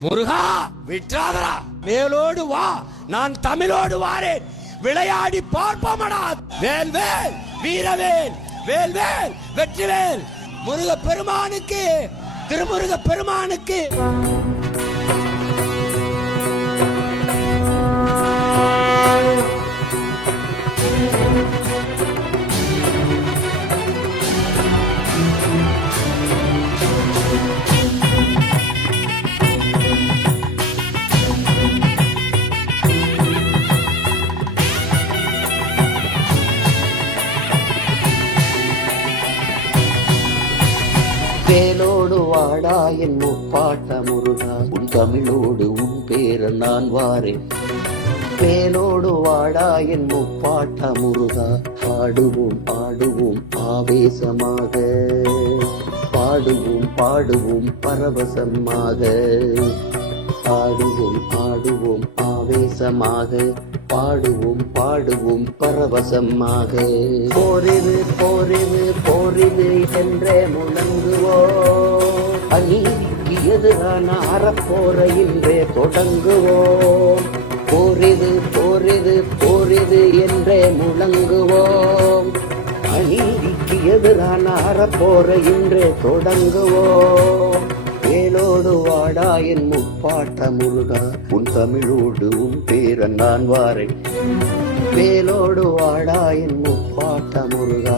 முருகா விட்டாதரா, வேலோடு வா, நான் தமிழோடு வாரேன், விளையாடி பார்ப்போமடா. வேல் வேல் வீரவேல், வேல் வேல் வெற்றிவேல், முருக பெருமானுக்கு, திருமுருக பெருமானுக்கு. வேலோடு வாடா என் முப்பாட்ட முருகா, உன் தமிழோடு உன் பேர நான் வாரேன். வேலோடு வாடா என் முப்பாட்ட முருகா, பாடுவோம் பாடுவோம் ஆவேசமாக, பாடுவோம் பாடுவோம் பரவசமாக, பாடுவோம் ஆடுவோம் ஆவேசமாக, பாடுவோம் பாடுவோம் பரவசமாக. போரிது போரிது போரிது என்றே முழங்குவோம், அநீதிக்கு எதிரான அறப்போர இன்றே தொடங்குவோம். போரிது போரிது போரிது என்றே முழங்குவோம், அநீதிக்கு எதிரான அறப்போர இன்றே தொடங்குவோம். வேலோடு வாடா என் முப்பாட்ட முருகா, உன் தமிழோடு உன் பேர நான் வாரேன். வேலோடு வாடா என் முப்பாட்ட முருகா.